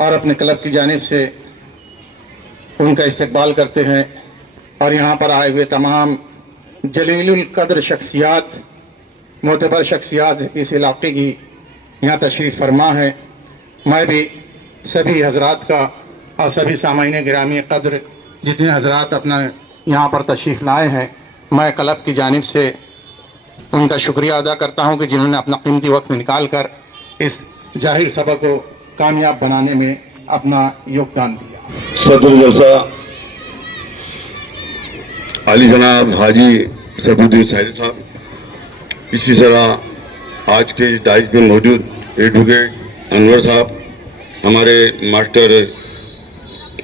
और अपने क्लब की जानिब से उनका इस्तकबाल करते हैं। और यहाँ पर आए हुए तमाम जलीलुल कद्र शख्सियात, मोतबर शख्सियात इस इलाके की यहाँ तशरीफ़ फरमा है। मैं भी सभी हजरात का और सभी सामाईन गिरामी कद्र जितने हजरात अपना यहाँ पर तशरीफ़ लाए हैं, मैं क्लब की जानिब से उनका शुक्रिया अदा करता हूँ कि जिन्होंने अपना कीमती वक्त निकाल कर इस जाहिर सभा को कामयाब बनाने में अपना योगदान दिया। सदर जलसा अली जनाब हाजी सफीउद्दीन साहिल साहब, इसी तरह आज के डाइस में मौजूद एडवोकेट अनवर साहब, हमारे मास्टर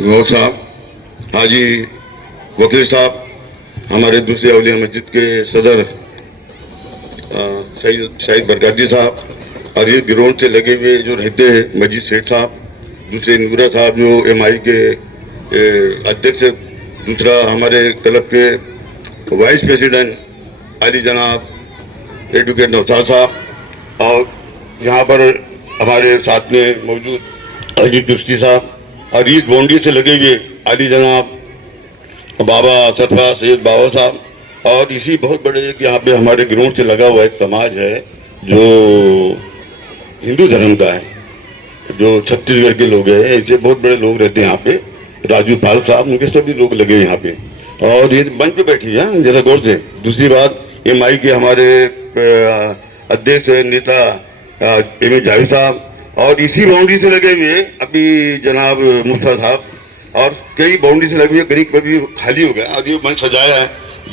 नूर साहब, हाजी वकील साहब, हमारे दूसरे औलिया मस्जिद के सदर सईद बरकाती साहब, और ये ग्राउंड से लगे हुए जो रहते हैं मस्जिद सेठ साहब, दूसरे नूरा साहब जो MI के अध्यक्ष, दूसरा हमारे क्लब के वाइस प्रेसिडेंट अली जनाब एडवोकेट नौसाद साहब, और यहाँ पर हमारे साथ में मौजूद अजीत दुस्ती साहब, और इस बाउंड्री से लगे हुए अली जनाब बाबा सतफा सैयद बाबा साहब, और इसी बहुत बड़े एक यहाँ पे हमारे ग्राउंड से लगा हुआ एक समाज है जो हिंदू धर्म का है, जो छत्तीसगढ़ के लोग हैं। ऐसे बहुत बड़े लोग रहते हैं यहाँ पे, राजू पाल साहब, उनके सभी लोग लगे हैं यहाँ पे, और ये मंच पे बैठी है जरा गौर से। दूसरी बात MI के हमारे अध्यक्ष नेता एम जावेद साहब, और इसी बाउंड्री से लगे हुए अभी जनाब मुफ्ता साहब, और कई बाउंड्री से लगे हुए करीब कभी खाली हो गया, और ये मंच सजाया है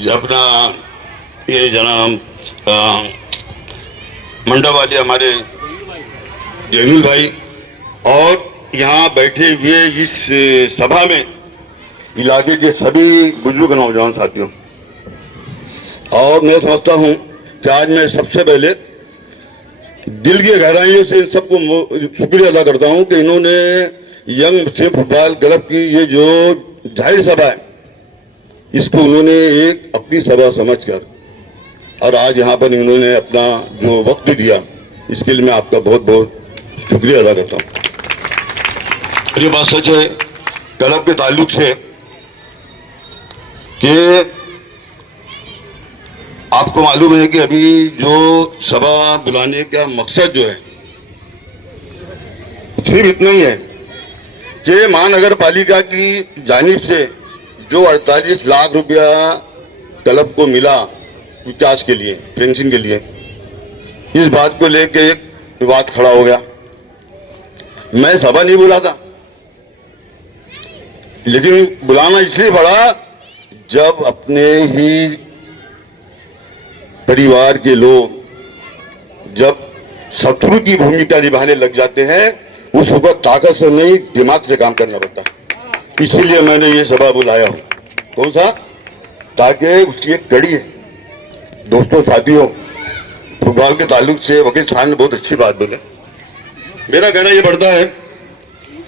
अपना ये जनाब मंडा वाले हमारे जमील भाई, और यहाँ बैठे हुए इस सभा में इलाके के सभी बुजुर्ग नौजवान साथियों, और मैं समझता हूँ कि आज मैं सबसे पहले दिल की गहराइयों से इन सबको शुक्रिया अदा करता हूँ कि इन्होंने यंग मुस्लिम फुटबॉल क्लब की ये जो जाहिर सभा है, इसको उन्होंने एक अपनी सभा समझकर और आज यहाँ पर इन्होंने अपना जो वक्त दिया, इसके लिए मैं आपका बहुत बहुत शुक्रिया अदा करता हूँ। ये बात सच है क्लब के ताल्लुक से कि आपको मालूम है कि अभी जो सभा बुलाने का मकसद जो है सिर्फ इतना ही है कि महानगर पालिका की जानिब से जो 48 लाख रुपया क्लब को मिला विकास के लिए, पेंशन के लिए, इस बात को लेके एक विवाद खड़ा हो गया। मैं सभा नहीं बुला था, लेकिन बुलाना इसलिए पड़ा जब अपने ही परिवार के लोग जब शत्रु की भूमिका निभाने लग जाते हैं, उस वक्त ताकत से नहीं दिमाग से काम करना पड़ता है। इसीलिए मैंने ये सभा बुलाया हूं। कौन सा? ताकि उसकी एक कड़ी है। दोस्तों साथियों, फुटबॉल के ताल्लुक से वकील साहब ने बहुत अच्छी बात बोले। मेरा कहना यह पड़ता है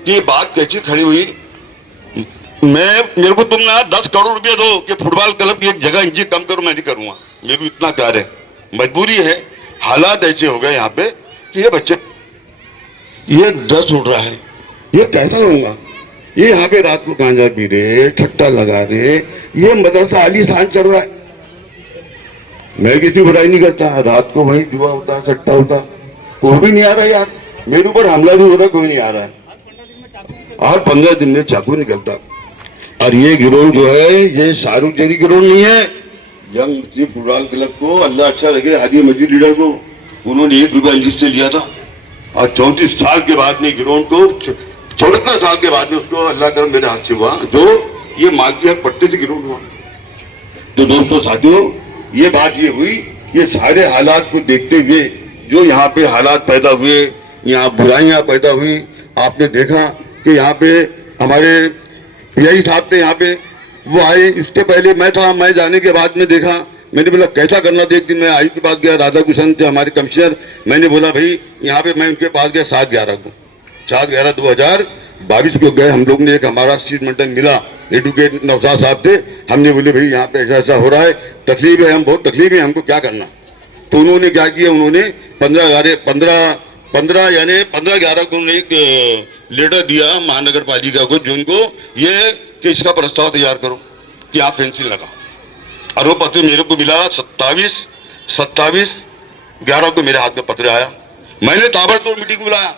कि बात कैसी खड़ी हुई, मेरे को तुम ना 10 करोड़ रुपया दो कि फुटबॉल क्लब की एक जगह इंची कम करो, मैं नहीं करूंगा। मेरे को इतना प्यार है, मजबूरी है, हालात ऐसे हो गए यहाँ पे कि ये बच्चे ये 10 उड़ रहा है, ये कैसा होगा? ये यहाँ पे रात को गांजा पी रहे, ठट्टा लगा रहे, ये मदरसा आलीशान चल रहा है। मैं किसी बुराई नहीं करता, रात को वही जुआ होता, सट्टा होता, कोई भी नहीं आ रहा यार। मेरे ऊपर हमला भी हो रहा, कोई नहीं आ रहा है, और 15 दिन में चाकू निकलता। और ये गिरोह जो है ये शाहरुख जरी गिरोह नहीं है। यंग मुस्लिम फुटबॉल क्लब को अल्लाह अच्छा लगे, हाजी मस्जिद लीडर को उन्होंने 1 रुपया इंग्लिश से लिया था, और 34 साल के बाद में गिरोह को 74 साल के बाद में उसको अल्लाह कर मेरे हाथ से हुआ, जो ये मालकी हक पट्टे से गिरोह हुआ। तो दोस्तों साथियों, ये बात ये हुई, ये सारे हालात को देखते हुए जो यहाँ पे हालात पैदा हुए, यहाँ बुराइयां पैदा हुई, आपने देखा कि यहाँ पे हमारे PI साहब थे, यहाँ पे वो आए, इसके पहले मैं था, मैं जाने के बाद में देखा, मैंने बोला कैसा करना। देख दिन मैं आई के पास गया, राधा कृष्ण थे हमारे कमिश्नर, मैंने बोला भाई यहाँ पे, मैं उनके पास गया 7/11/2022 को गए हम लोग ने, एक हमारा सीट मंडल मिला, एडवोकेट नौसाद साहब थे, हमने बोले भाई यहाँ पे ऐसा ऐसा हो रहा है, तकलीफ है, हम बहुत तकलीफ है, हमको क्या करना। तो उन्होंने क्या किया, उन्होंने 15 15-11 को उन्होंने एक लेटर दिया महानगर पालिका को जून को, ये कि इसका प्रस्ताव तैयार करो कि आप फेंसिंग लगा। और वो पत्र मेरे को मिला 27-11 को मेरे हाथ में पत्र आया। मैंने ताबड़तोड़ मीटिंग बुलाया।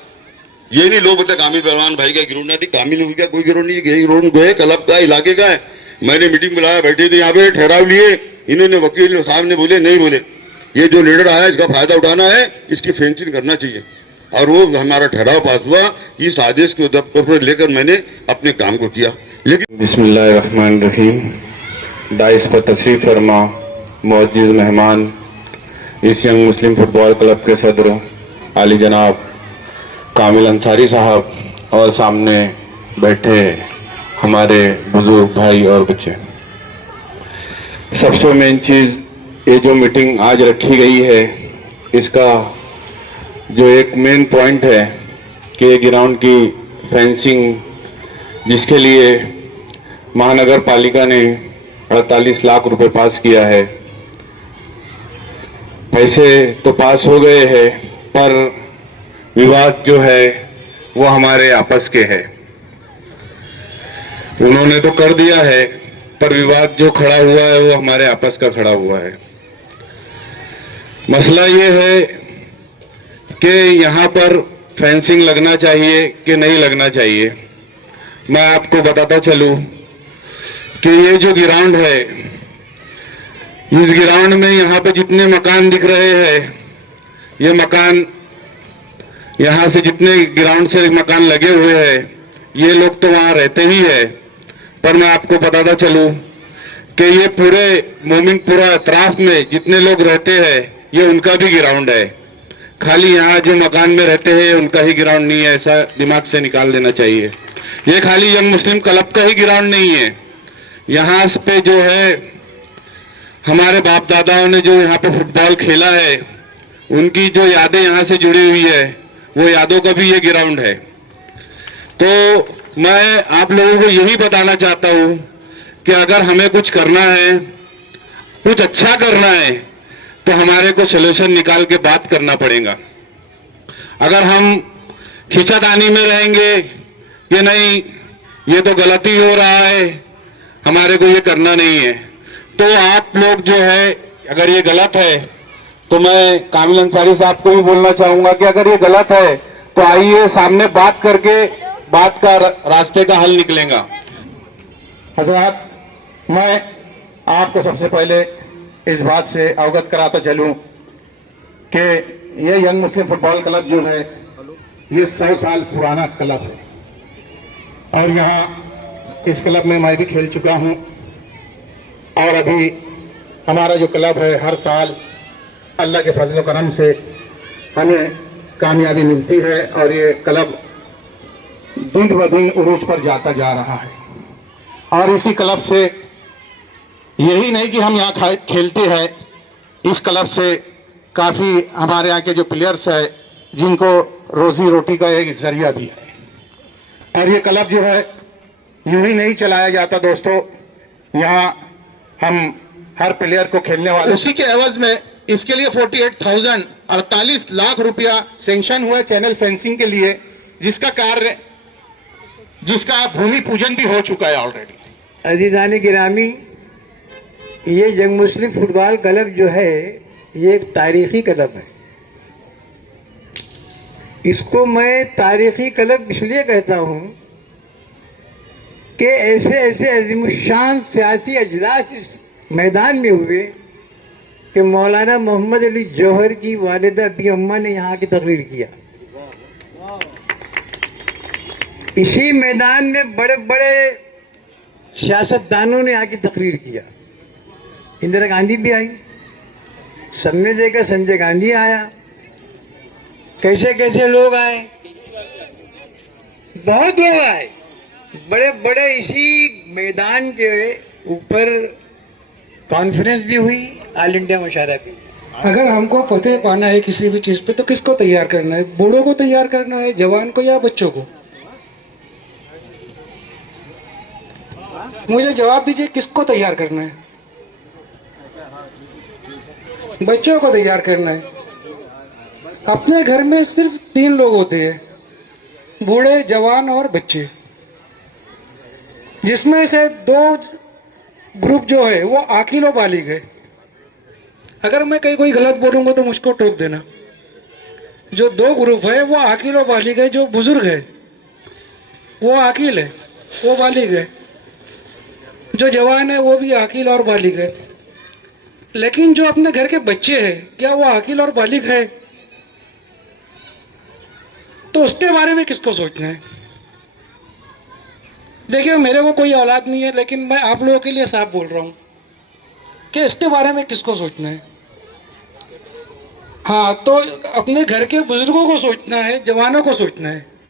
ये नहीं लोग बोलते कामिल पहलवान भाई का गिरोह नहीं, कामिल हो गया, कोई गिरोह नहीं है, गिरोह गए क्लब का इलाके का है। मैंने मीटिंग बुलाया, बैठे थे यहाँ पे, ठहराव लिए। इन्होंने वकील साहब ने बोले नहीं, बोले ये जो लीडर आया इसका फायदा उठाना है, इसकी फेंसिंग करना चाहिए। और वो हमारा ठहराव पास हुआ। इस आदेश को पर लेकर मैंने अपने काम को किया। लेकिन बिस्मिल्लाहिर्रहमानिर्रहीम। डाइस पर तशरीफ फरमा मुअज्जिज़ मेहमान, इस यंग मुस्लिम फुटबॉल क्लब के सदर आली जनाब कामिल अंसारी साहब और सामने बैठे हमारे बुजुर्ग भाई और बच्चे, सबसे मेन चीज़ ये जो मीटिंग आज रखी गई है, इसका जो एक मेन पॉइंट है कि ये ग्राउंड की फेंसिंग, जिसके लिए महानगर पालिका ने 48 लाख रुपए पास किया है। पैसे तो पास हो गए हैं, पर विवाद जो है वो हमारे आपस के है। उन्होंने तो कर दिया है, पर विवाद जो खड़ा हुआ है वो हमारे आपस का खड़ा हुआ है। मसला ये है कि यहाँ पर फेंसिंग लगना चाहिए कि नहीं लगना चाहिए। मैं आपको बताता चलूं कि ये जो ग्राउंड है, इस ग्राउंड में यहाँ पे जितने मकान दिख रहे हैं, ये मकान यहाँ से जितने ग्राउंड से मकान लगे हुए हैं, ये लोग तो वहाँ रहते ही है। पर मैं आपको बताता चलूं कि ये पूरे मोमिनपुरा अतराफ में जितने लोग रहते हैं, ये उनका भी ग्राउंड है। खाली यहाँ जो मकान में रहते हैं उनका ही ग्राउंड नहीं है, ऐसा दिमाग से निकाल देना चाहिए। ये खाली यंग मुस्लिम क्लब का ही ग्राउंड नहीं है। यहाँ पे जो है हमारे बाप दादाओं ने जो यहाँ पे फुटबॉल खेला है, उनकी जो यादें यहाँ से जुड़ी हुई है, वो यादों का भी ये ग्राउंड है। तो मैं आप लोगों को यही बताना चाहता हूँ कि अगर हमें कुछ करना है, कुछ अच्छा करना है, तो हमारे को सलूशन निकाल के बात करना पड़ेगा। अगर हम खींचातानी में रहेंगे कि नहीं ये तो गलती हो रहा है, हमारे को ये करना नहीं है, तो आप लोग जो है अगर ये गलत है, तो मैं कामिल अंसारी साहब को भी बोलना चाहूंगा कि अगर ये गलत है तो आइए सामने बात करके बात का रास्ते का हल निकलेगा। हजरात, मैं आपको सबसे पहले इस बात से अवगत कराता चलूं कि ये यंग मुस्लिम फुटबॉल क्लब जो है, ये 100 साल पुराना क्लब है। और यहाँ इस क्लब में मैं भी खेल चुका हूँ। और अभी हमारा जो क्लब है, हर साल अल्लाह के फजल करम से हमें कामयाबी मिलती है और ये क्लब दिन ब दिन उरूज पर जाता जा रहा है। और इसी क्लब से यही नहीं कि हम यहाँ खेलते हैं, इस क्लब से काफ़ी हमारे यहाँ के जो प्लेयर्स है जिनको रोजी रोटी का एक जरिया भी है। और ये क्लब जो है यूं ही नहीं चलाया जाता दोस्तों, यहाँ हम हर प्लेयर को खेलने वाले, उसी के एवज में इसके लिए 48 लाख रुपया सेंक्शन हुआ चैनल फेंसिंग के लिए, जिसका भूमि पूजन भी हो चुका है ऑलरेडी। अजीजान गिरामी, ये यंग मुस्लिम फुटबॉल क्लब जो है ये एक तारीखी क्लब है। इसको मैं तारीखी क्लब इसलिए कहता हूँ कि ऐसे ऐसे अजीमुशान सियासी अजलास इस मैदान में हुए कि मौलाना मोहम्मद अली जौहर की वालिदा बी अम्मा ने यहाँ की तकरीर किया। इसी मैदान में बड़े बड़े सियासतदानों ने आके तकरीर किया। इंदिरा गांधी भी आई, सबने देखा, संजय गांधी आया, कैसे कैसे लोग आए, बहुत लोग आए, बड़े बड़े इसी मैदान के ऊपर कॉन्फ्रेंस भी हुई, ऑल इंडिया मुशायरा भी। अगर हमको फतेह पाना है किसी भी चीज पे तो किसको तैयार करना है? बूढ़ों को तैयार करना है, जवान को या बच्चों को? मुझे जवाब दीजिए, किसको तैयार करना है? बच्चों को तैयार करना है। अपने घर में सिर्फ 3 लोग होते हैं, बूढ़े, जवान और बच्चे, जिसमें से 2 ग्रुप जो है वो आकिल और बालिग है। अगर मैं कहीं कोई गलत बोलूंगा तो मुझको टोक देना। जो 2 ग्रुप है वो आकिल और बालिग है। जो बुजुर्ग है वो आकिल है, वो बालिग है। जो जवान है वो भी आकिल और बालिग है। लेकिन जो अपने घर के बच्चे हैं, क्या वो आकिल और बालिग है? तो उसके बारे में किसको सोचना है? देखिए, मेरे को कोई औलाद नहीं है, लेकिन मैं आप लोगों के लिए साफ बोल रहा हूं कि इसके बारे में किसको सोचना है। हाँ, तो अपने घर के बुजुर्गों को सोचना है, जवानों को सोचना है।